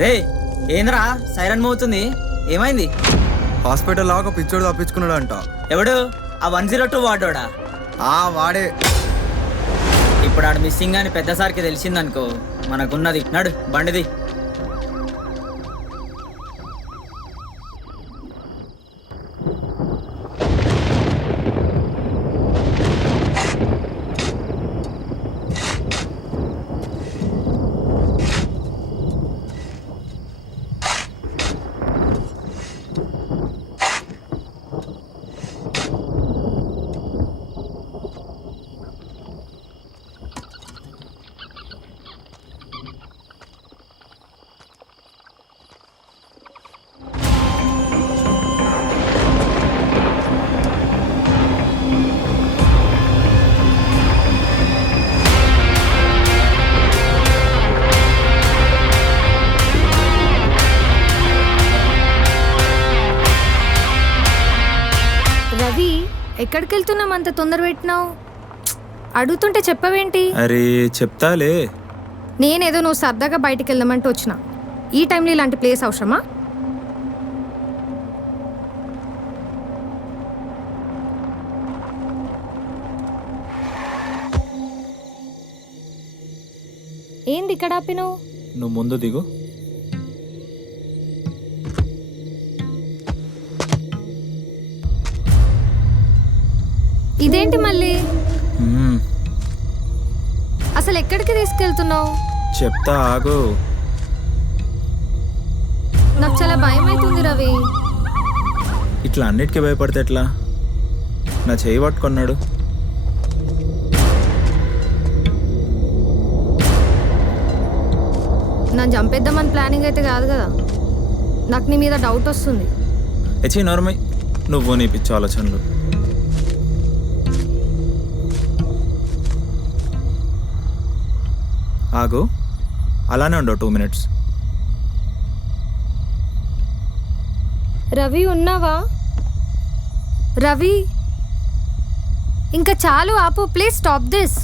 రే ఏంద్రా సైరన్ మోగుతుంది, ఏమైంది? హాస్పిటల్ లాగా పిచ్చోడు తప్పించుకున్నాడు అంట. ఎవడు? ఆ 102 వాడోడా? వాడే. ఇప్పుడు ఆడు మిస్సింగ్ అని పెద్దసారికి తెలిసిందనుకో, మనకున్నది. నడు బండిది. రవి, ఎక్కడికి వెళ్తున్నాం అంత తొందర పెట్టినావు? అడుగుతుంటే చెప్పవేంటి? అరే చెప్తాలే. నేనేదో నువ్వు సరదాగా బయటికి వెళ్దామంటే వచ్చిన. ఈ టైంలో ఇలాంటి ప్లేస్ అవసరమా? ఏంది ఇక్కడ ఆపినావు? నువ్వు ముందు దిగు. ఇదేంటి మళ్ళీ? మ్మ్. అసలు ఎక్కడికి తీసుకెళ్తున్నావు? చెప్తా ఆగు. నాకు చాలా భయం అవుతుంది రవి. ఇట్లా అన్నిటికీ భయపడితే ఎట్లా? నా చేయి పట్టుకున్నాడు. నన్ను చంపేద్దామని ప్లానింగ్ అయితే కాదు కదా. నాకు నీ మీద డౌట్ వస్తుంది. హెచ్చి నార్మై, నువ్వు నీ పిచ్చి ఆలోచనలు. ఆగు, అలానే ఉండవు 2 minutes. రవి ఉన్నావా? రవి, ఇంకా చాలు, ఆపు please, stop this.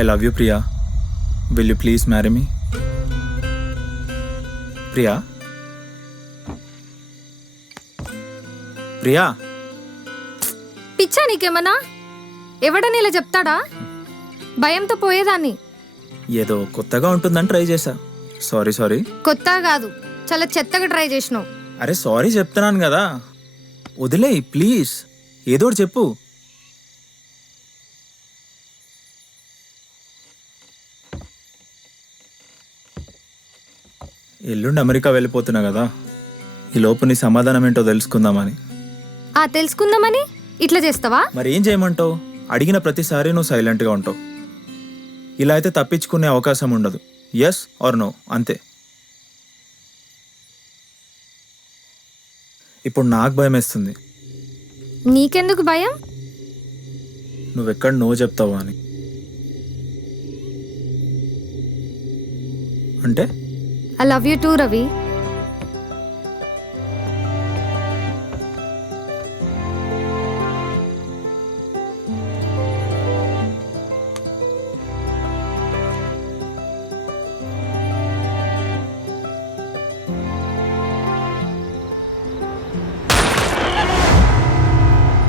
I love you, Priya. Will you please marry me? Priya, Priya. పిచ్చా నీకేమన్నా? ఎవడని ఇలా చెప్తాడా? భయంతో పోయేదాన్ని. ఏదో కొత్తగా ఉంటుందని ట్రై చేశా. సారీ. కొత్తగా కాదు, చాలా చెత్తగా ట్రై చేసినావు. అరే సారీ చెప్తున్నాను కదా, వదిలేయ్ ప్లీజ్. ఏదో ఒకటి చెప్పు. ఎల్లుండి అమెరికా వెళ్ళిపోతున్నా కదా, ఈ లోపు నీ సమాధానం ఏంటో తెలుసుకుందామని. తెలుసుకుందామని ఇట్లా చేస్తావా? మరి ఏం చేయమంటావు? అడిగిన ప్రతిసారి నువ్వు సైలెంట్గా ఉంటావు. ఇలా అయితే తప్పించుకునే అవకాశం ఉండదు. ఎస్ ఆర్ నో, అంతే. ఇప్పుడు నాకు భయం వేస్తుంది. నీకెందుకు భయం? నువ్వెక్కడ నో చెప్తావు అని. అంటే I love you two Ravi.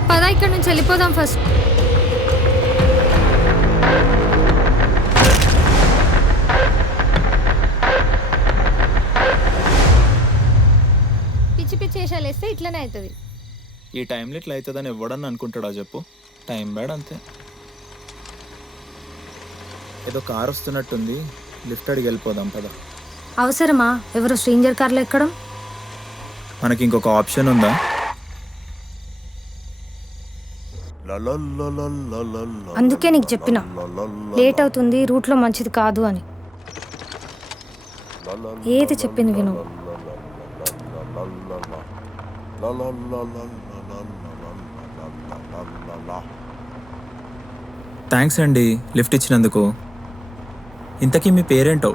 పద, ఇక్కడ నుంచి వెళ్ళిపోదాం ఫస్ట్. చేసేస్తే ఇట్లనే అవుతుంది. ఈ టైంలో ఇట్లా అవుతుందని ఇవ్వడని అనుకుంటాడా చెప్పు? టైం బ్యాడ్ అంతే. ఏదో కార్ వస్తున్నట్టుంది, లిఫ్ట్ అడిగి వెళ్ళిపోదాం పద. అవసరమా ఎవరో స్ట్రేంజర్ కార్లో ఎక్కడం? మనకి ఇంకొక ఆప్షన్ ఉందా? అందుకే నీకు చెప్పిన, లేట్ అవుతుంది, రూట్లో మంచిది కాదు అని. ఏది చెప్పింది విను. థ్యాంక్స్ అండి లిఫ్ట్ ఇచ్చినందుకు. ఇంతకీ మీ పేరేంటో?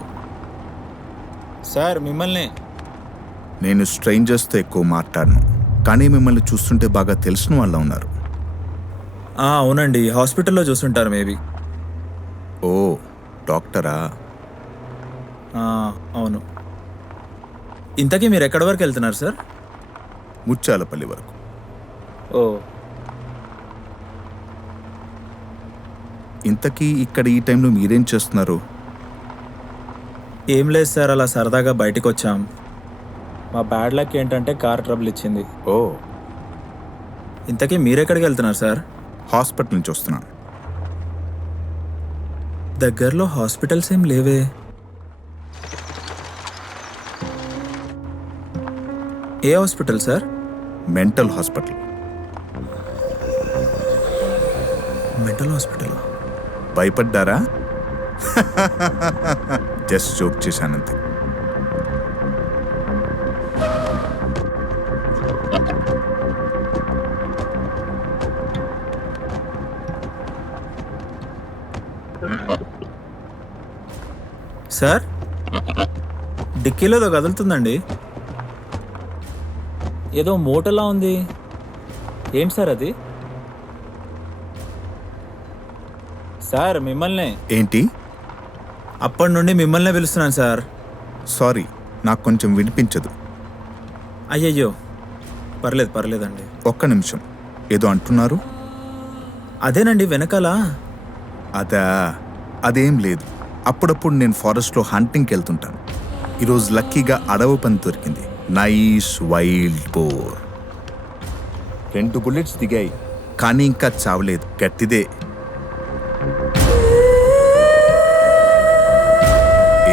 సార్ మిమ్మల్ని. నేను స్ట్రేంజర్స్తో ఎక్కువ మాట్లాడను, కానీ మిమ్మల్ని చూస్తుంటే బాగా తెలిసిన వాళ్ళ ఉన్నారు. అవునండి, హాస్పిటల్లో చూసుంటారు మేబీ. ఓ డాక్టరా? అవును. ఇంతకీ మీరు ఎక్కడి వరకు వెళ్తున్నారు సార్? ముచ్చాలపల్లి వరకు. ఓ, ఇంతకీ ఇక్కడ ఈ టైంలో మీరేం చేస్తున్నారు? ఏం లేదు సార్, అలా సరదాగా బయటకు వచ్చాం. మా బ్యాడ్ లక్ ఏంటంటే కార్ ట్రబుల్ ఇచ్చింది. ఓ, ఇంతకీ మీరెక్కడికి వెళ్తున్నారు సార్? హాస్పిటల్ నుంచి వస్తున్నాను. దగ్గరలో హాస్పిటల్స్ ఏం లేవే. ఏ hospital sir? Mental hospital. Mental hospital? భయపడ్డారా? జస్ట్ జోక్ చేశానంతే. సార్, డిక్కీలో ఏదో కదులుతుందండి. ఏదో మూటలా ఉంది. ఏంటి సార్ అది? సార్ మిమ్మల్నే. ఏంటి? అప్పటి నుండి మిమ్మల్నే పిలుస్తున్నాను సార్. సారీ, నాకు కొంచెం వినిపించదు. అయ్యయ్యో, పర్లేదండి. ఒక్క నిమిషం, ఏదో అంటున్నారు? అదేనండి వెనకాల. అదేం లేదు. అప్పుడప్పుడు నేను ఫారెస్ట్లో హంటింగ్కి వెళ్తుంటాను. ఈరోజు లక్కీగా అడవి పని దొరికింది. Nice wild boar. 2 బుల్లెట్స్ దిగాయి, కానీ ఇంకా చావలేదు. గట్టిదే.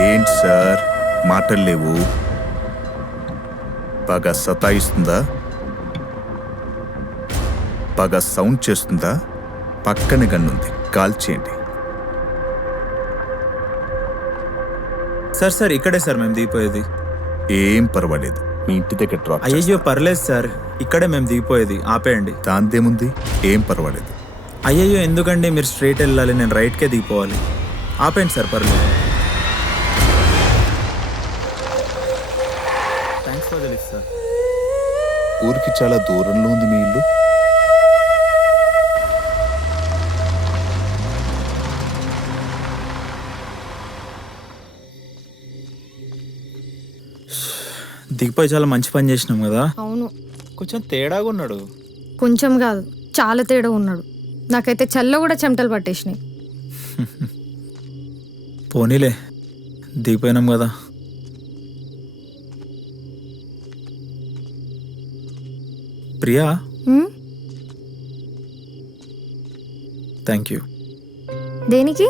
ఏంటి సార్ మాటలు లేవు? బాగా సతాయిస్తుందా? బాగా సౌండ్ చేస్తుందా? పక్కనే గన్నుంది, కాల్ చేయండి. సార్ ఇక్కడే సార్ మేము దిగిపోయేది. ఏం పర్వాలేదు, మీ ఇంటి దగ్గర డ్రాప్. అయ్యయ్యో పర్లేదు సార్, ఇక్కడే మేము దిగిపోయేది. ఆపేయండి. దాందేముంది, ఏం పర్వాలేదు. అయ్యయ్యో ఎందుకండి, మీరు స్ట్రైట్ వెళ్ళాలి, నేను రైట్కే దిగిపోవాలి. ఆపేయండి సార్, పర్లేదు. Thanks for the lift sir. ఊరికి చాలా దూరంలో ఉంది మీ ఇల్లు? దిగిపోయి చాలా మంచి పని చేసినాం కదా. అవును, కొంచెం తేడాగా ఉన్నాడు. కొంచెం కాదు, చాలా తేడా ఉన్నాడు. నాకైతే చల్ల కూడా చెమటలు పట్టేసినాయి. పోనీలే, దిగిపోయినాం కదా. ప్రియా, ఉమ్, థ్యాంక్ యూ. దేనికి?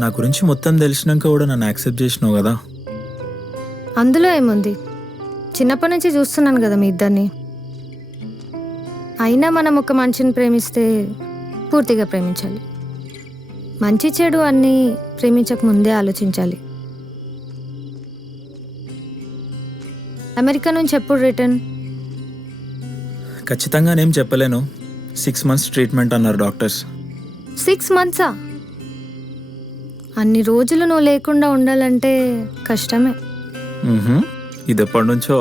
నా గురించి మొత్తం తెలిసినాక కూడా నన్ను యాక్సెప్ట్ చేసినావు కదా. అందులో ఏముంది, చిన్నప్పటి నుంచి చూస్తున్నాను కదా మీ ఇద్దరిని. అయినా మనం ఒక మనిషిని ప్రేమిస్తే పూర్తిగా ప్రేమించాలి. మంచి చెడు అన్నీ ప్రేమించక ముందే ఆలోచించాలి. అమెరికా నుంచి ఎప్పుడు రిటర్న్? ఖచ్చితంగా నేం చెప్పలేను. 6 months ట్రీట్మెంట్ అన్నారు డాక్టర్స్. 6 monthsా? అన్ని రోజులు నువ్వు లేకుండా ఉండాలంటే కష్టమే. ఇది ఎప్పటి నుంచో.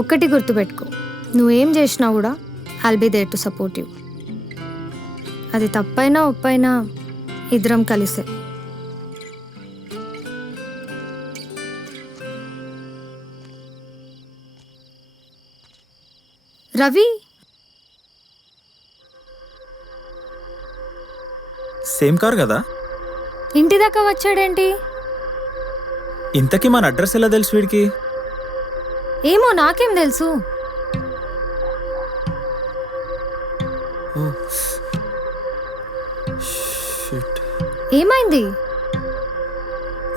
ఒక్కటి గుర్తుపెట్టుకో, నువ్వేం చేసినా కూడా I'll be there to support you. అది తప్పైనా ఒప్పైనా ఇద్దరం కలిసే. రవి, సేమ్ కార్ కదా? ఇంటి దాకా వచ్చాడేంటి? ఇంతకీ మన అడ్రస్ ఎలా తెలుసు వీడికి? ఏమో, నాకేం తెలుసు. Shit. ఏమైంది?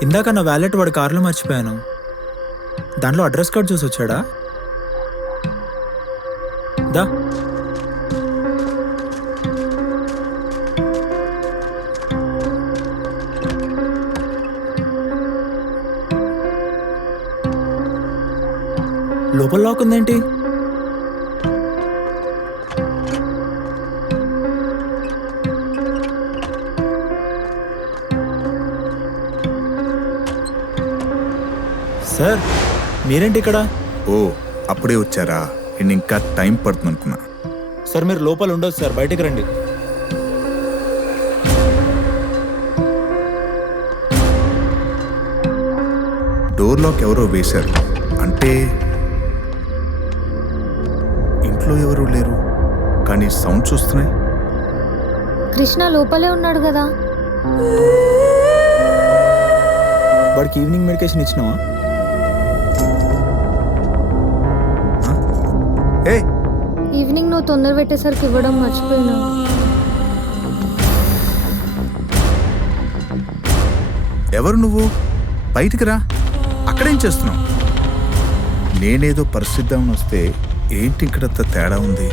ఇందాక నా వ్యాలెట్ వాడి కార్లో మర్చిపోయాను. దాంట్లో అడ్రస్ కార్డ్ చూసి వచ్చాడా? దా. లోపల లాక్ ఉందేంటి? సార్ మీరేంటి ఇక్కడ? ఓ అప్పుడే వచ్చారా? నేను ఇంకా టైం పడుతుంది అనుకున్నా. సార్ మీరు లోపల ఉండొచ్చు సార్, బయటికి రండి. డోర్ లాక్ ఎవరో వేశారు అంటే ఇంట్లో ఎవరూ లేరు, కానీ సౌండ్స్ వస్తున్నాయి. కృష్ణ లోపలే ఉన్నాడు కదా. వాడికి ఈవినింగ్ మెడికేషన్ ఇచ్చినావా? ఏ ఈవినింగ్ నువ్వు తొందర పెట్టేసరికి ఇవ్వడం మర్చిపోయినా. ఎవరు నువ్వు? బయటికి రా. అక్కడేం చేస్తున్నావు? నేనేదో పరిస్థిద్దామని వస్తే ఏంటి ఇక్కడ తేడా ఉంది?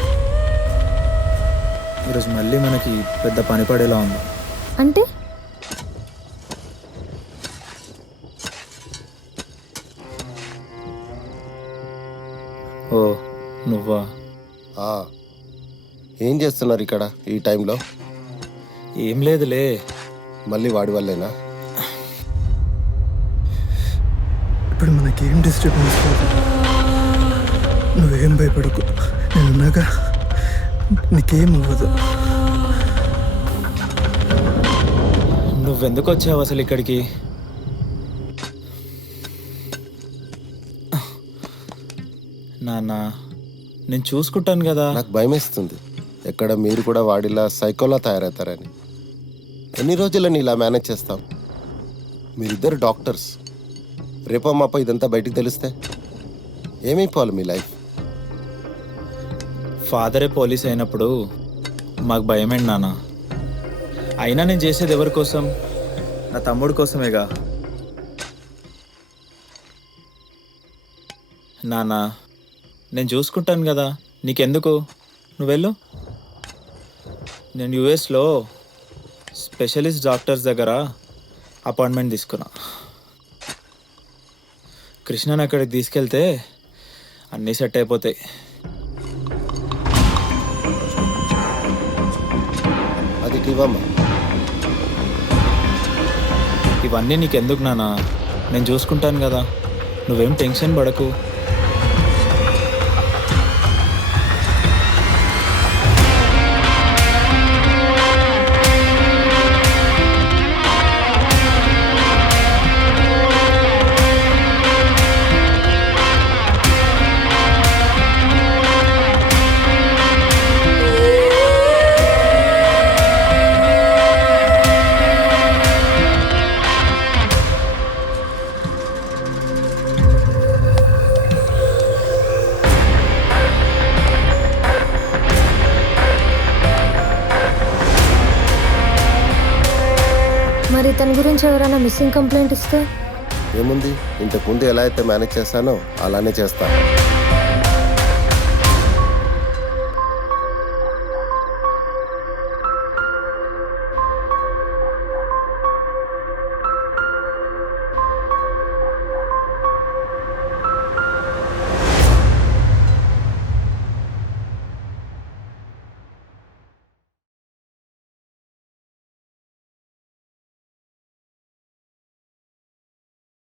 ఈరోజు మళ్ళీ మనకి పెద్ద పని పడేలా ఉంది. అంటే ఓ నువ్వా? ఆ, ఏం చేస్తున్నారు ఇక్కడ ఈ టైంలో? ఏం లేదులే. మళ్ళీ వాడి వల్లేనా? ఇప్పుడు మనకేం డిస్టర్బెన్స్ లేదు. నువ్వేం భయపడకు, నేనున్నాగా, నీకేం అవ్వదు. నువ్వెందుకు వచ్చావు అసలు ఇక్కడికి? నాన్న నేను చూసుకుంటాను కదా. నాకు భయమేస్తుంది, ఎక్కడ మీరు కూడా వాడిలా సైకోలా తయారవుతారని. ఎన్ని రోజులని ఇలా మేనేజ్ చేస్తాం? మీరిద్దరు డాక్టర్స్, రేపో మాపో ఇదంతా బయటికి తెలిస్తే ఏమైపోవాలి మీ లైఫ్? ఫాదరే పోలీస్ అయినప్పుడు మాకు భయమేంటి నాన్న. అయినా నేను చేసేది ఎవరి కోసం? నా తమ్ముడి కోసమేగా. నాన్న నేను చూసుకుంటాను కదా, నీకెందుకు? నువ్వు వెళ్ళు. నేను యుఎస్లో స్పెషలిస్ట్ డాక్టర్స్ దగ్గర అపాయింట్మెంట్ తీసుకున్నా. కృష్ణని అక్కడికి తీసుకెళ్తే అన్నీ సెట్ అయిపోతాయి. అది ఇవ్వమ్మా. ఇవన్నీ నీకెందుకు నాన్న, నేను చూసుకుంటాను కదా, నువ్వేం టెన్షన్ పడకు. మరి తన గురించి ఎవరైనా మిస్సింగ్ కంప్లైంట్ ఇస్తే? ఏముంది, ఇంతకుముందు ఎలా అయితే మేనేజ్ చేస్తానో అలానే చేస్తాను.